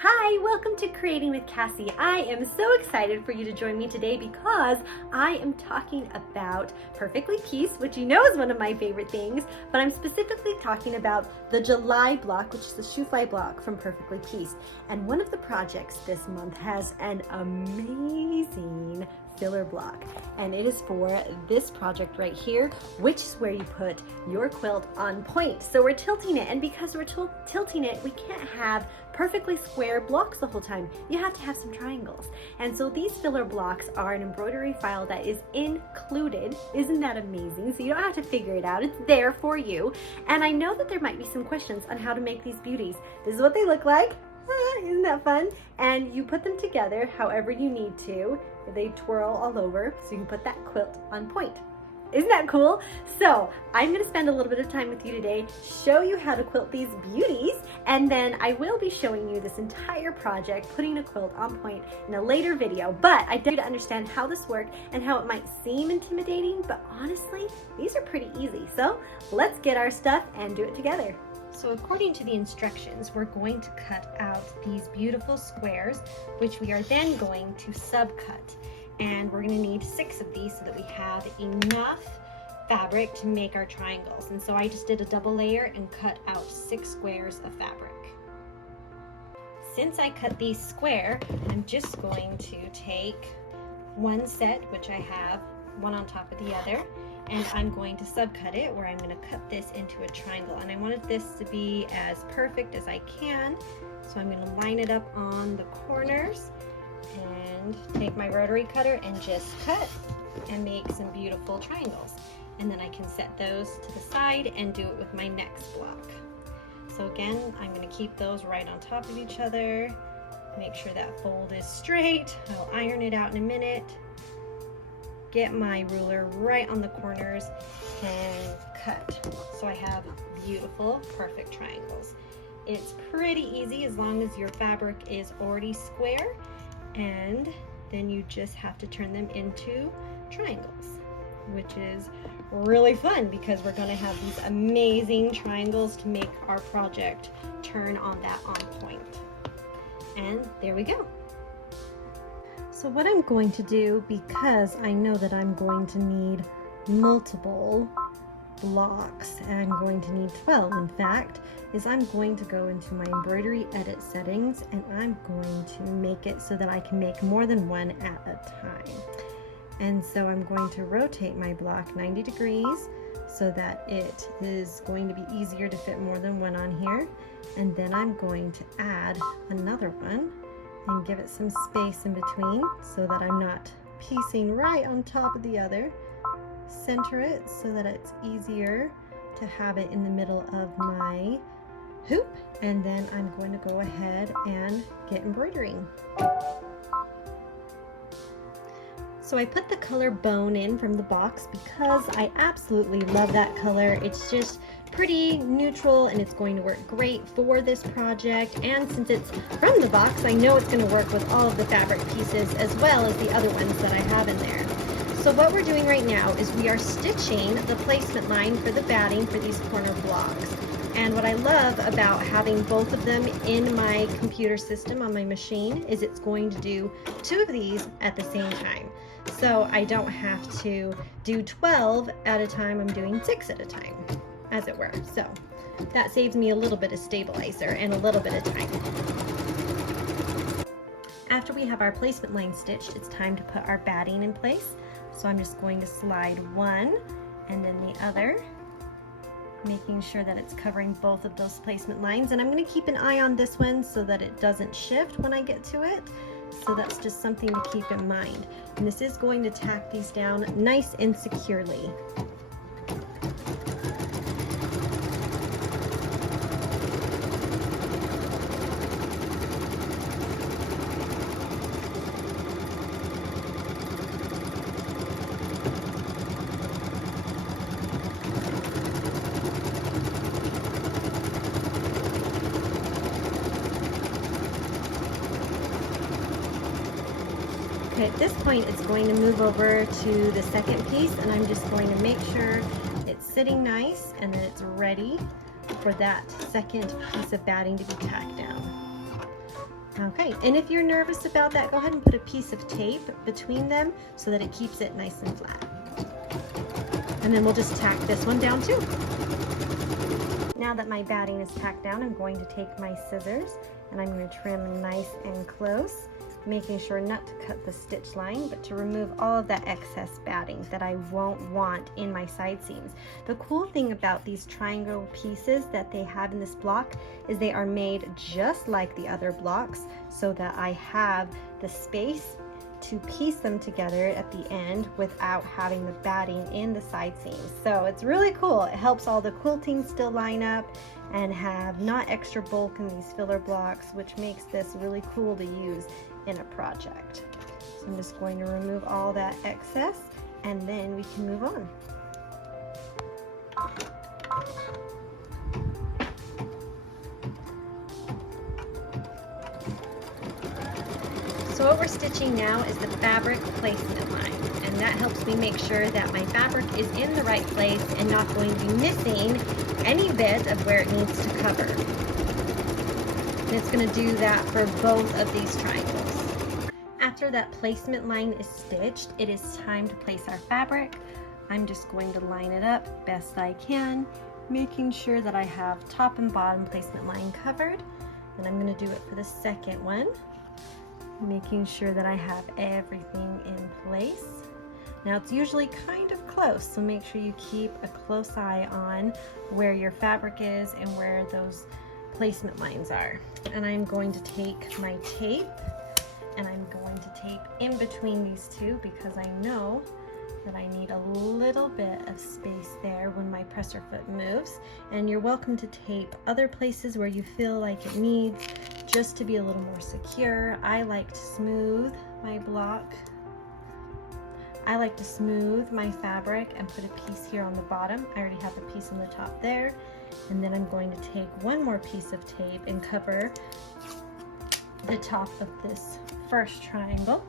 Hi, welcome to Creating with Cassie. I am so excited for you to join me today because I am talking about Perfectly Pieced, which you know is one of my favorite things, but I'm specifically talking about the July block, which is the Shoofly Block from Perfectly Pieced. And one of the projects this month has an amazing filler block, and it is for this project right here, which is where you put your quilt on point. So we're tilting it, and because we're tilting it, we can't have perfectly square blocks the whole time. You have to have some triangles. And so these filler blocks are an embroidery file that is included. Isn't that amazing? So you don't have to figure it out. It's there for you. And I know that there might be some questions on how to make these beauties. This is what they look like. Isn't that fun? And you put them together however you need to. They twirl all over, so you can put that quilt on point. Isn't that cool? So I'm going to spend a little bit of time with you today, show you how to quilt these beauties, and then I will be showing you this entire project, putting a quilt on point, in a later video. But I want you to understand how this worked and how it might seem intimidating, but honestly, these are pretty easy. So let's get our stuff and do it together. So according to the instructions, we're going to cut out these beautiful squares, which we are then going to subcut. And we're going to need 6 of these so that we have enough fabric to make our triangles. And so I just did a double layer and cut out 6 squares of fabric. Since I cut these square, I'm just going to take one set, which I have one on top of the other, and I'm going to subcut it where I'm going to cut this into a triangle. And I wanted this to be as perfect as I can, so I'm going to line it up on the corners and take my rotary cutter and just cut and make some beautiful triangles. And then I can set those to the side and do it with my next block. So again, I'm going to keep those right on top of each other. Make sure that fold is straight. I'll iron it out in a minute. Get my ruler right on the corners and cut. So I have beautiful, perfect triangles. It's pretty easy as long as your fabric is already square, and then you just have to turn them into triangles, which is really fun because we're going to have these amazing triangles to make our project turn on that on point. And there we go. So what I'm going to do, because I know that I'm going to need multiple blocks, and I'm going to need 12 in fact, is I'm going to go into my embroidery edit settings and I'm going to make it so that I can make more than one at a time. And so I'm going to rotate my block 90 degrees so that it is going to be easier to fit more than one on here. And then I'm going to add another one and give it some space in between so that I'm not piecing right on top of the other. Center it so that it's easier to have it in the middle of my hoop, and then I'm going to go ahead and get embroidering. So I put the color Bone in from the box because I absolutely love that color. It's just pretty neutral and it's going to work great for this project, and since it's from the box, I know it's going to work with all of the fabric pieces as well as the other ones that I have in there. So what we're doing right now is we are stitching the placement line for the batting for these corner blocks. And what I love about having both of them in my computer system on my machine is it's going to do 2 of these at the same time. So I don't have to do 12 at a time, I'm doing 6 at a time, as it were. So that saves me a little bit of stabilizer and a little bit of time. After we have our placement line stitched, it's time to put our batting in place. So I'm just going to slide one and then the other, making sure that it's covering both of those placement lines. And I'm going to keep an eye on this one so that it doesn't shift when I get to it. So that's just something to keep in mind. And this is going to tack these down nice and securely. Okay, at this point it's going to move over to the second piece, and I'm just going to make sure it's sitting nice and that it's ready for that second piece of batting to be tacked down. Okay, and if you're nervous about that, go ahead and put a piece of tape between them so that it keeps it nice and flat. And then we'll just tack this one down too. Now that my batting is tacked down, I'm going to take my scissors and I'm going to trim nice and close, making sure not to cut the stitch line, but to remove all of that excess batting that I won't want in my side seams. The cool thing about these triangle pieces that they have in this block is they are made just like the other blocks, so that I have the space to piece them together at the end without having the batting in the side seams. So it's really cool. It helps all the quilting still line up and have not extra bulk in these filler blocks, which makes this really cool to use in a project. So I'm just going to remove all that excess and then we can move on. So what we're stitching now is the fabric placement line, and that helps me make sure that my fabric is in the right place and not going to be missing any bit of where it needs to cover. And it's going to do that for both of these triangles. After that placement line is stitched, it is time to place our fabric. I'm just going to line it up best I can, making sure that I have top and bottom placement line covered. And I'm going to do it for the second one, making sure that I have everything in place. Now it's usually kind of close, so make sure you keep a close eye on where your fabric is and where those placement lines are. And I'm going to take my tape and I'm going to tape in between these two because I know that I need a little bit of space there when my presser foot moves. And you're welcome to tape other places where you feel like it needs, just to be a little more secure. I like to smooth my block. I like to smooth my fabric and put a piece here on the bottom. I already have a piece on the top there. And then I'm going to take one more piece of tape and cover the top of this first triangle,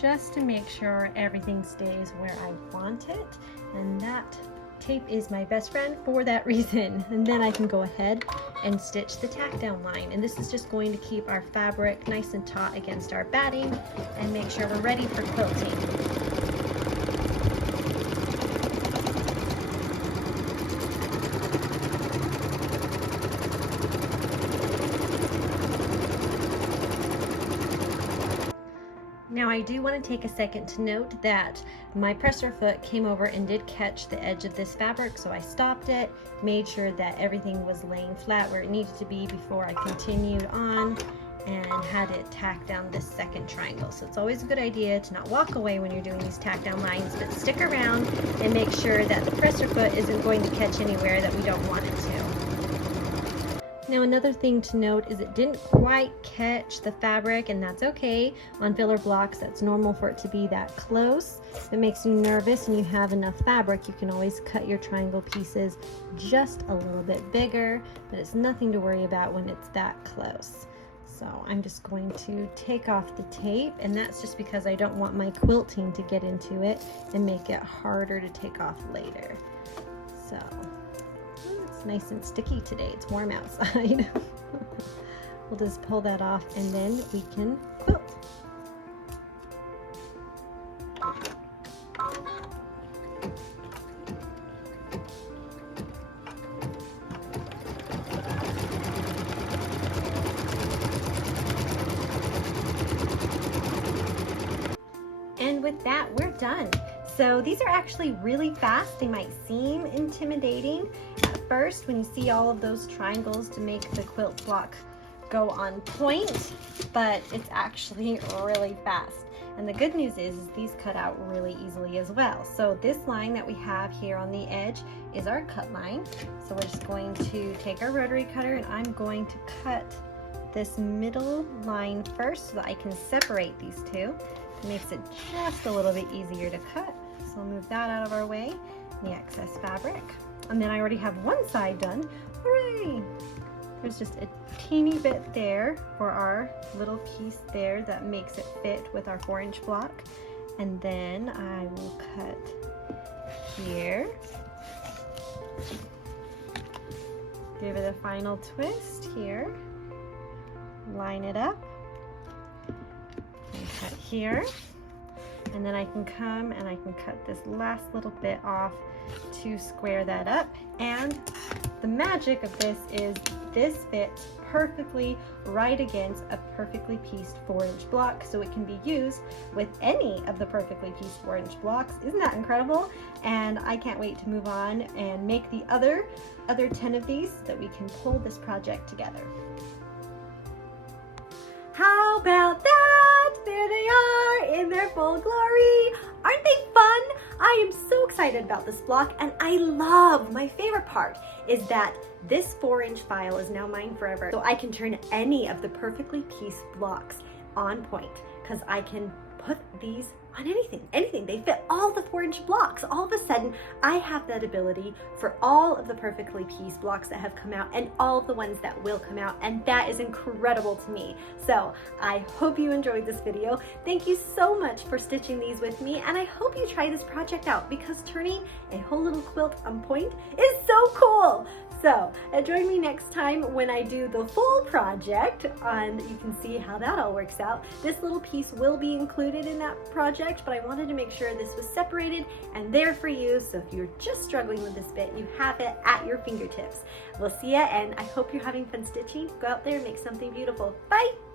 just to make sure everything stays where I want it. And that tape is my best friend for that reason. And then I can go ahead and stitch the tack down line. And this is just going to keep our fabric nice and taut against our batting and make sure we're ready for quilting. Now I do want to take a second to note that my presser foot came over and did catch the edge of this fabric, so I stopped it, made sure that everything was laying flat where it needed to be before I continued on, and had it tack down this second triangle. So it's always a good idea to not walk away when you're doing these tack down lines, but stick around and make sure that the presser foot isn't going to catch anywhere that we don't want it to. Now another thing to note is it didn't quite catch the fabric, and that's okay. On filler blocks, that's normal for it to be that close. If it makes you nervous and you have enough fabric, you can always cut your triangle pieces just a little bit bigger, but it's nothing to worry about when it's that close. So I'm just going to take off the tape, and that's just because I don't want my quilting to get into it and make it harder to take off later. So it's nice and sticky today. It's warm outside. We'll just pull that off and then we can quilt. And with that, we're done. So these are actually really fast. They might seem intimidating at first when you see all of those triangles to make the quilt block go on point, but it's actually really fast. And the good news is these cut out really easily as well. So this line that we have here on the edge is our cut line. So we're just going to take our rotary cutter and I'm going to cut this middle line first so that I can separate these two. It makes it just a little bit easier to cut. So I'll move that out of our way, the excess fabric. And then I already have one side done. Hooray! There's just a teeny bit there for our little piece there that makes it fit with our 4-inch block. And then I will cut here. Give it a final twist here. Line it up here. And then I can come and I can cut this last little bit off to square that up. And the magic of this is this fits perfectly right against a perfectly pieced 4-inch block, so it can be used with any of the perfectly pieced 4-inch blocks. Isn't that incredible? And I can't wait to move on and make the other 10 of these so that we can pull this project together. How about that? There they are in their full glory. Aren't they fun? I am so excited about this block, and I love, my favorite part is that this 4-inch file is now mine forever. So I can turn any of the perfectly pieced blocks on point because I can put these on anything. They fit all the 4-inch blocks. All of a sudden, I have that ability for all of the perfectly pieced blocks that have come out and all of the ones that will come out, and that is incredible to me. So I hope you enjoyed this video. Thank you so much for stitching these with me, and I hope you try this project out because turning a whole little quilt on point is so cool. So join me next time when I do the full project, and you can see how that all works out. This little piece will be included in that project, but I wanted to make sure this was separated and there for you, so if you're just struggling with this bit, you have it at your fingertips. We'll see ya, and I hope you're having fun stitching. Go out there and make something beautiful. Bye!